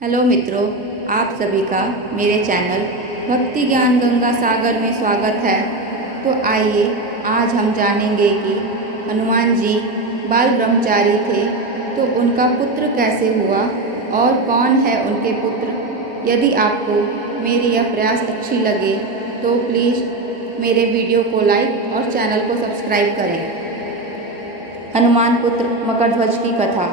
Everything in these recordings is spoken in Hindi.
हेलो मित्रों, आप सभी का मेरे चैनल भक्ति ज्ञान गंगा सागर में स्वागत है। तो आइए आज हम जानेंगे कि हनुमान जी बाल ब्रह्मचारी थे तो उनका पुत्र कैसे हुआ और कौन है उनके पुत्र। यदि आपको मेरी यह प्रयास अच्छी लगे तो प्लीज़ मेरे वीडियो को लाइक और चैनल को सब्सक्राइब करें। हनुमान पुत्र मकरध्वज की कथा।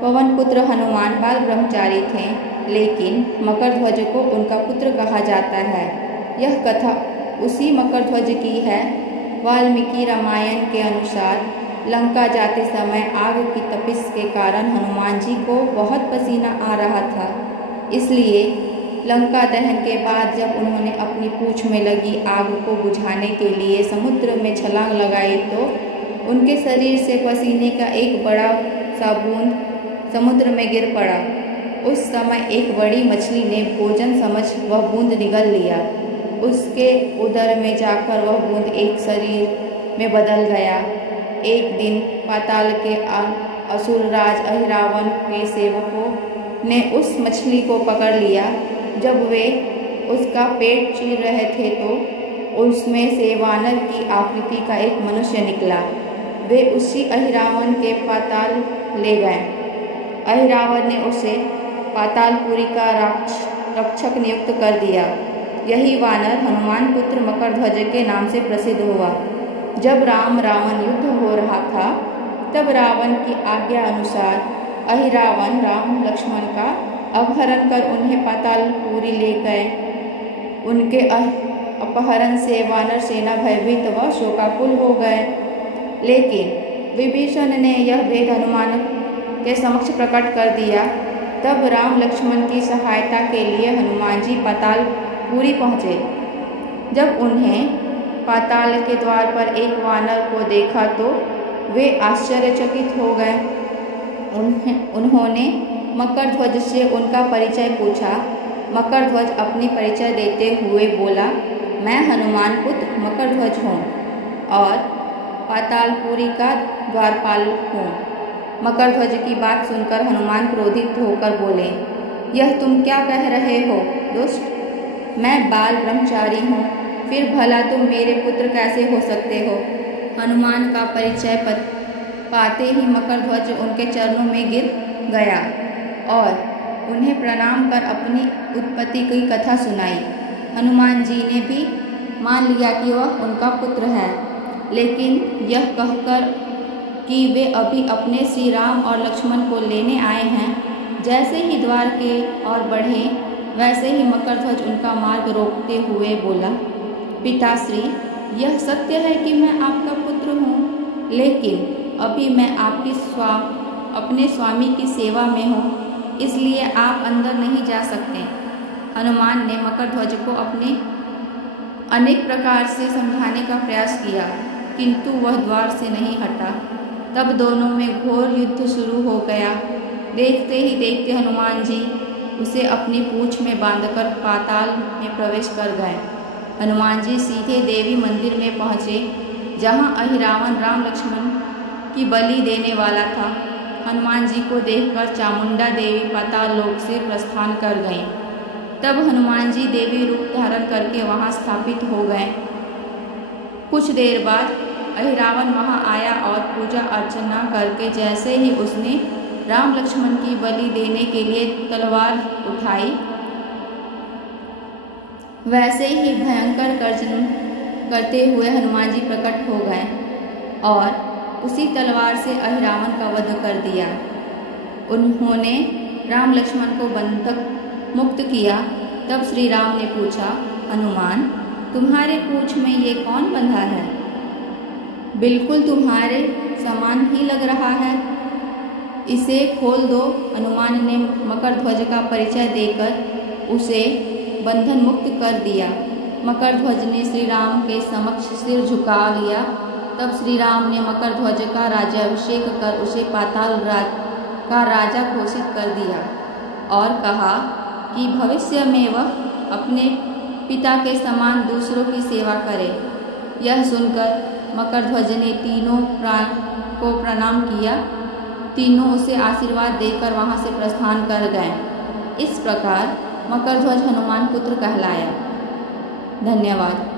पवन पुत्र हनुमान बाल ब्रह्मचारी थे, लेकिन मकरध्वज को उनका पुत्र कहा जाता है। यह कथा उसी मकरध्वज की है। वाल्मीकि रामायण के अनुसार लंका जाते समय आग की तपिश के कारण हनुमान जी को बहुत पसीना आ रहा था। इसलिए लंका दहन के बाद जब उन्होंने अपनी पूंछ में लगी आग को बुझाने के लिए समुद्र में छलांग लगाई तो उनके शरीर से पसीने का एक बड़ा सा बूंद समुद्र में गिर पड़ा। उस समय एक बड़ी मछली ने भोजन समझ वह बूंद निगल लिया। उसके उदर में जाकर वह बूंद एक शरीर में बदल गया। एक दिन पाताल के असुरराज अहिरावण के सेवकों ने उस मछली को पकड़ लिया। जब वे उसका पेट चीर रहे थे तो उसमें से वानर की आकृति का एक मनुष्य निकला। वे उसी अहिरावण के पाताल ले गए। अहिरावण ने उसे पातालपुरी का रक्षक नियुक्त कर दिया। यही वानर हनुमान पुत्र मकरध्वज के नाम से प्रसिद्ध हुआ। जब राम रावण युद्ध हो रहा था तब रावण की आज्ञा अनुसार अहिरावण राम लक्ष्मण का अपहरण कर उन्हें पातालपुरी ले गए। उनके अपहरण से वानर सेना भयभीत व शोकाकुल हो गए। लेकिन विभीषण ने यह भेद हनुमान के समक्ष प्रकट कर दिया। तब राम लक्ष्मण की सहायता के लिए हनुमान जी पातालपुरी पहुँचे। जब उन्हें पाताल के द्वार पर एक वानर को देखा तो वे आश्चर्यचकित हो गए। उन्होंने मकरध्वज से उनका परिचय पूछा। मकरध्वज अपनी परिचय देते हुए बोला, मैं हनुमान पुत्र मकरध्वज हूँ और पातालपुरी का द्वारपाल हूँ। मकरध्वज की बात सुनकर हनुमान क्रोधित होकर बोले, यह तुम क्या कह रहे हो दुष्ट? मैं बाल ब्रह्मचारी हूँ, फिर भला तुम मेरे पुत्र कैसे हो सकते हो? हनुमान का परिचय पाते ही मकरध्वज उनके चरणों में गिर गया और उन्हें प्रणाम कर अपनी उत्पत्ति की कथा सुनाई। हनुमान जी ने भी मान लिया कि वह उनका पुत्र है, लेकिन यह कहकर कि वे अभी अपने श्री राम और लक्ष्मण को लेने आए हैं। जैसे ही द्वार के ओर बढ़े वैसे ही मकरध्वज उनका मार्ग रोकते हुए बोला, पिताश्री, यह सत्य है कि मैं आपका पुत्र हूँ, लेकिन अभी मैं अपने स्वामी की सेवा में हूँ, इसलिए आप अंदर नहीं जा सकते। हनुमान ने मकरध्वज को अपने अनेक प्रकार से समझाने का प्रयास किया, किंतु वह द्वार से नहीं हटा। तब दोनों में घोर युद्ध शुरू हो गया। देखते ही देखते हनुमान जी उसे अपनी पूंछ में बांधकर पाताल में प्रवेश कर गए। हनुमान जी सीधे देवी मंदिर में पहुँचे, जहाँ अहिरावण राम लक्ष्मण की बलि देने वाला था। हनुमान जी को देखकर चामुंडा देवी पाताल लोक से प्रस्थान कर गईं। तब हनुमान जी देवी रूप धारण करके वहाँ स्थापित हो गए। कुछ देर बाद अहिरावण वहाँ आया और पूजा अर्चना करके जैसे ही उसने राम लक्ष्मण की बलि देने के लिए तलवार उठाई, वैसे ही भयंकर गर्जन करते हुए हनुमान जी प्रकट हो गए और उसी तलवार से अहिरावण का वध कर दिया। उन्होंने राम लक्ष्मण को बंधक मुक्त किया। तब श्री राम ने पूछा, हनुमान, तुम्हारे पूंछ में ये कौन बंधा है? बिल्कुल तुम्हारे समान ही लग रहा है, इसे खोल दो। हनुमान ने मकरध्वज का परिचय देकर उसे बंधन मुक्त कर दिया। मकरध्वज ने श्री राम के समक्ष सिर झुका लिया। तब श्री राम ने मकरध्वज का राज्याभिषेक कर उसे पाताल का राजा घोषित कर दिया और कहा कि भविष्य में वह अपने पिता के समान दूसरों की सेवा करे। यह सुनकर मकरध्वज ने तीनों को प्रणाम किया। तीनों उसे आशीर्वाद देकर वहां से प्रस्थान कर गए। इस प्रकार मकर ध्वज हनुमान पुत्र कहलाया। धन्यवाद।